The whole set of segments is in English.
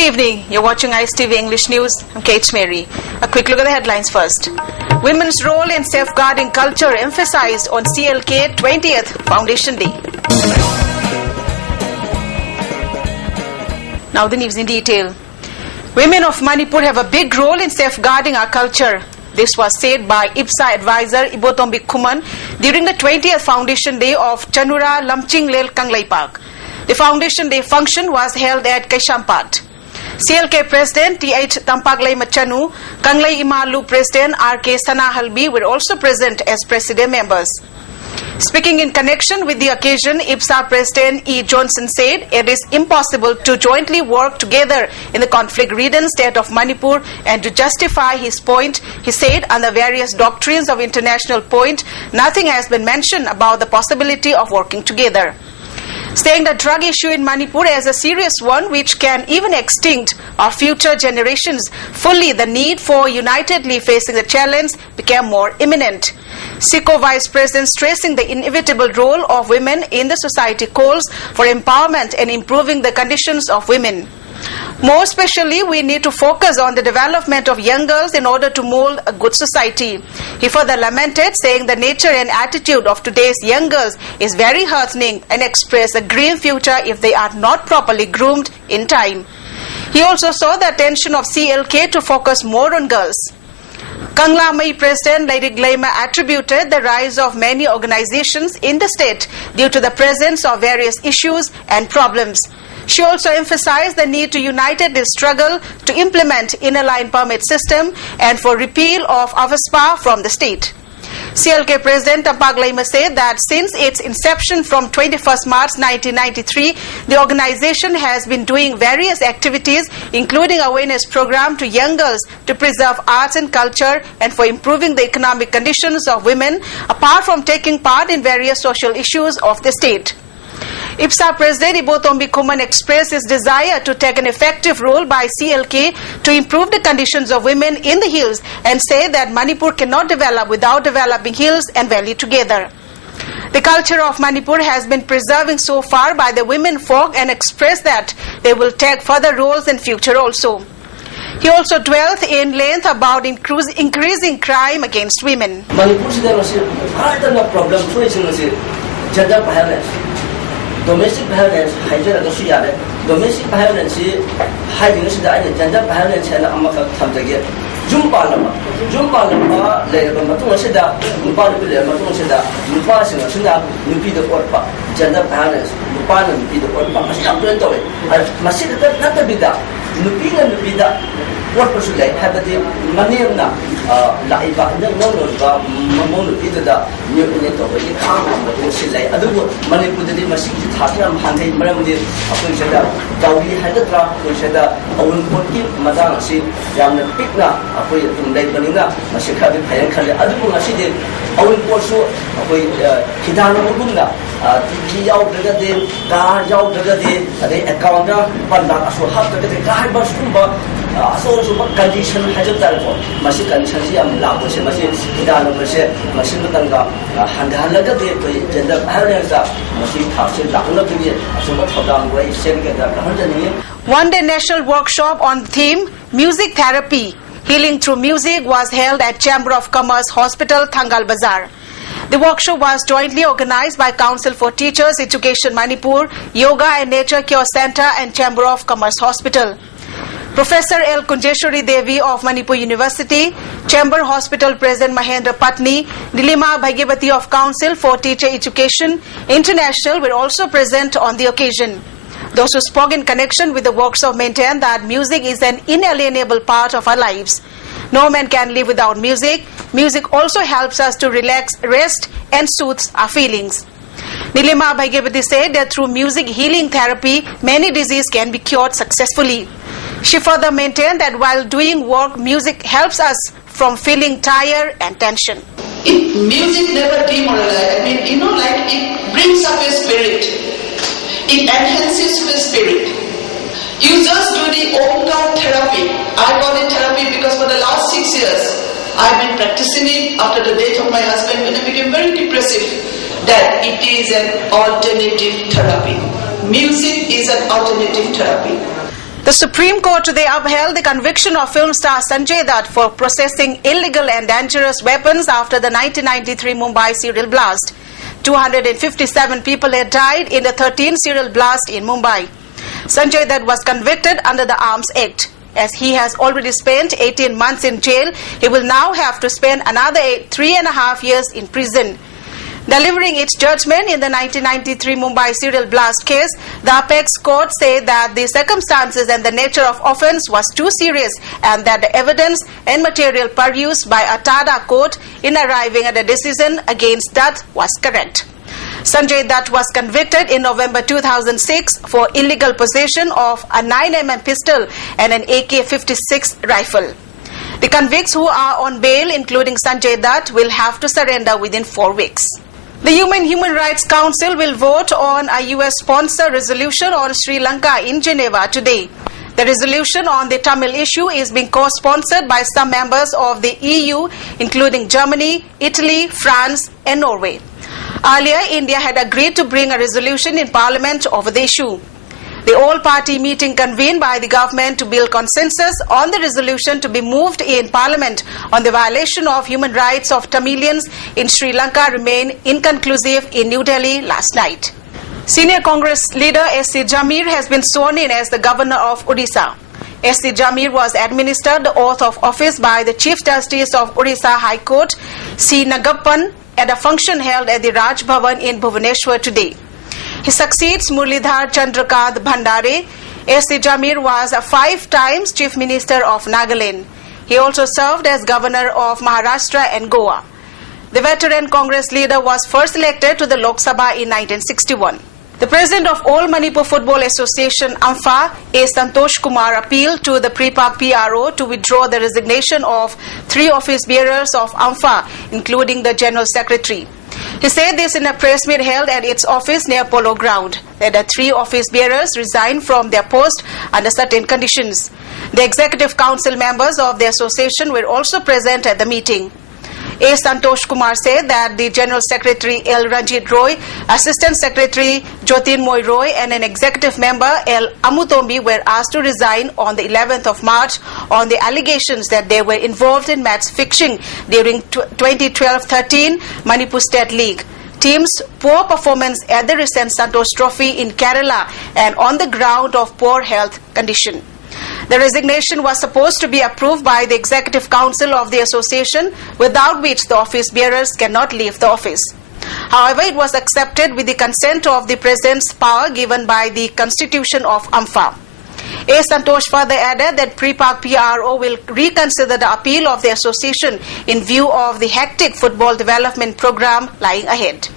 Good evening. You're watching ICTV English News. I'm Kate Mary. A quick look at the headlines first. Women's role in safeguarding culture emphasized on CLK 20th Foundation Day. Now the news in detail. Women of Manipur have a big role in safeguarding our culture. This was said by IPSA advisor Ibotombi Kuman during the 20th Foundation Day of Chanura Lamching Lel Kanglai Park. The Foundation Day function was held at Kaishampat. CLK President T.H. Tampaglay Machanu, Kanglai Imalu President R.K. Sanahalbi were also present as President members. Speaking in connection with the occasion, IPSA President E. Johnson said it is impossible to jointly work together in the conflict-ridden state of Manipur, and to justify his point, he said under various doctrines of international point, nothing has been mentioned about the possibility of working together. Saying the drug issue in Manipur as a serious one which can even extinct our future generations, fully the need for unitedly facing the challenge became more imminent. SICO Vice President stressing the inevitable role of women in the society calls for empowerment and improving the conditions of women. More especially, we need to focus on the development of young girls in order to mold a good society. He further lamented, saying the nature and attitude of today's young girls is very heartening and express a grim future if they are not properly groomed in time. He also saw the attention of CLK to focus more on girls. Kangla Mai President Lady Glaima attributed the rise of many organizations in the state due to the presence of various issues and problems. She also emphasized the need to unitedly struggle to implement inner line permit system and for repeal of AFSPA from the state. CLK President Tampaglaima said that since its inception from 21st March 1993, the organization has been doing various activities, including awareness program to young girls to preserve arts and culture and for improving the economic conditions of women, apart from taking part in various social issues of the state. IPSA President Ibotombi Kuman expressed his desire to take an effective role by CLK to improve the conditions of women in the hills and said that Manipur cannot develop without developing hills and valley together. The culture of Manipur has been preserving so far by the women folk and expressed that they will take further roles in future also. He also dwelt in length about increasing crime against women. Manipur is a problem gender violence. Domestic violence, domestic violence, hiding gender violence and Amaka Tamtagate. Jumpalama, Labour Matunga, Mupana Matunga, Mupasing, Nupi the Orpa, gender violence, Mupana be the Orpa, stop doing it. I must say that not to be that. Nupi and be that. What was like have the Manina, Laiva, no, Mamon, either the new unit of the car, but also like other money put the machine, Tatam, Hande, Maramdi, Apushada, Dawi had the drop, Pushada, Owen Poti, Madame, see, Yamna Pigna, Apu from Lake Manina, Mashika, Payanka, other Mashidi, Owen Porso, Kitano Mugunda, Yao Brigade, Gar Yao Brigade, the accountant, but not so hard to get a guy, but so condition has a telephone. Machine conditions, Lapo, machine, Hidano, machine Tanga, Handalaga, gender violence, machine capture, Lakuna, so much of them way, saying that 100 One-day national workshop on theme Music Therapy, Healing Through Music was held at Chamber of Commerce Hospital, Thangal Bazar. The workshop was jointly organized by Council for Teachers Education Manipur, Yoga and Nature Cure Center and Chamber of Commerce Hospital. Professor L. Kunjeshwari Devi of Manipur University, Chamber Hospital President Mahendra Patni, Nilima Bhagyavati of Council for Teacher Education International were also present on the occasion. Those who spoke in connection with the workshop maintained that music is an inalienable part of our lives. No man can live without music. Music also helps us to relax, rest and soothes our feelings. Nilima Bhagyavati said that through music healing therapy, many diseases can be cured successfully. She further maintained that while doing work, music helps us from feeling tired and tension. Music never demoralizes. Like it brings up a spirit. It enhances the spirit. You just do the Omkar therapy. I call it therapy because for the last 6 years, I've been practicing it after the death of my husband when I became very depressive. That it is an alternative therapy. Music is an alternative therapy. The Supreme Court today upheld the conviction of film star Sanjay Dutt for possessing illegal and dangerous weapons after the 1993 Mumbai serial blast. 257 people had died in the 13th serial blast in Mumbai. Sanjay Dutt was convicted under the Arms Act. As he has already spent 18 months in jail, he will now have to spend another 3.5 years in prison. Delivering its judgment in the 1993 Mumbai serial blast case, the Apex Court said that the circumstances and the nature of offence was too serious and that the evidence and material produced by a TADA court in arriving at a decision against Dutt was correct. Sanjay Dutt was convicted in November 2006 for illegal possession of a 9mm pistol and an AK-56 rifle. The convicts who are on bail, including Sanjay Dutt, will have to surrender within 4 weeks. The Human Rights Council will vote on a US-sponsored resolution on Sri Lanka in Geneva today. The resolution on the Tamil issue is being co-sponsored by some members of the EU, including Germany, Italy, France and Norway. Earlier, India had agreed to bring a resolution in Parliament over the issue. The all-party meeting convened by the government to build consensus on the resolution to be moved in Parliament on the violation of human rights of Tamilians in Sri Lanka remained inconclusive in New Delhi last night. Senior Congress leader S.C. Jamir has been sworn in as the governor of Odisha. S.C. Jamir was administered the oath of office by the Chief Justice of Odisha High Court, C. Nagappan, at a function held at the Raj Bhavan in Bhubaneswar today. He succeeds Murlidhar Chandrakant Bhandare. S.C. Jamir was a 5 times Chief Minister of Nagaland. He also served as Governor of Maharashtra and Goa. The veteran Congress leader was first elected to the Lok Sabha in 1961. The President of All Manipur Football Association, AMFA, A. Santosh Kumar, appealed to the Pripak PRO to withdraw the resignation of 3 office bearers of AMFA, including the General Secretary. He said this in a press meet held at its office near Polo Ground, that the 3 office bearers resigned from their post under certain conditions. The Executive Council members of the association were also present at the meeting. A. Santosh Kumar said that the General Secretary L. Ranjit Roy, Assistant Secretary Jyotirmoy Roy and an executive member L. Amutombi were asked to resign on the 11th of March on the allegations that they were involved in match fixing during 2012-13 Manipur State League. Team's poor performance at the recent Santosh Trophy in Kerala and on the ground of poor health condition. The resignation was supposed to be approved by the Executive Council of the Association, without which the office bearers cannot leave the office. However, it was accepted with the consent of the President's power given by the Constitution of AMFA. A. Santosh further added that Pripak PRO will reconsider the appeal of the association in view of the hectic football development program lying ahead.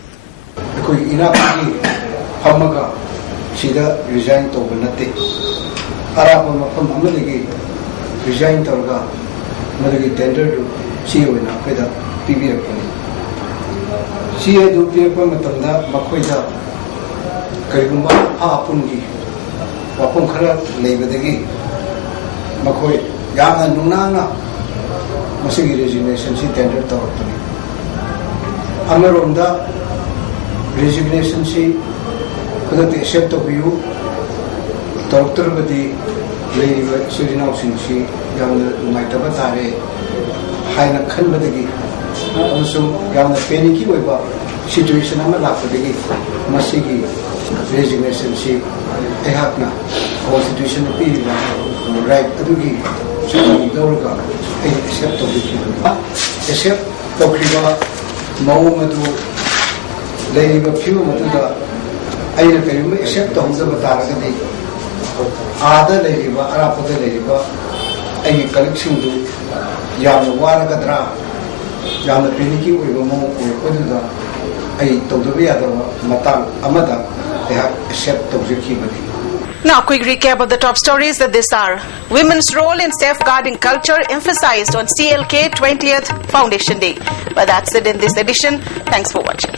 Arab mafam amadagi resign tawga madagi tender to CEO na peda PBF CEO do PBF matamda makoida karigumba apungi wapung khara leibadagi makoi yamna nunana masigi resignation si tender tawtani amaronda resignation si kodati accept to you Doctor Badi Lady Surinal Sinsi, Yamna Maitaba Tare, Haina Kanbadagi, also Yamna Peniki Weba, situation Amalapadi, Masigi, resignation, she, Ehapna, Constitution appeal, right, Adugi, Suni, Dorga, except of the people. Except Tokiba, Maumadu, Lady Bapu Matuda, I except the Honda Ada leriba arapata leriba ai collection du yamna waragadra yamna piniki oiba mo oiba ai tawdabi adaba matang amada they have accept tawjikibani. Now, quick recap of the top stories at this hour. Women's role in safeguarding culture emphasized on CLK 20th Foundation Day. But that's it in this edition. Thanks for watching.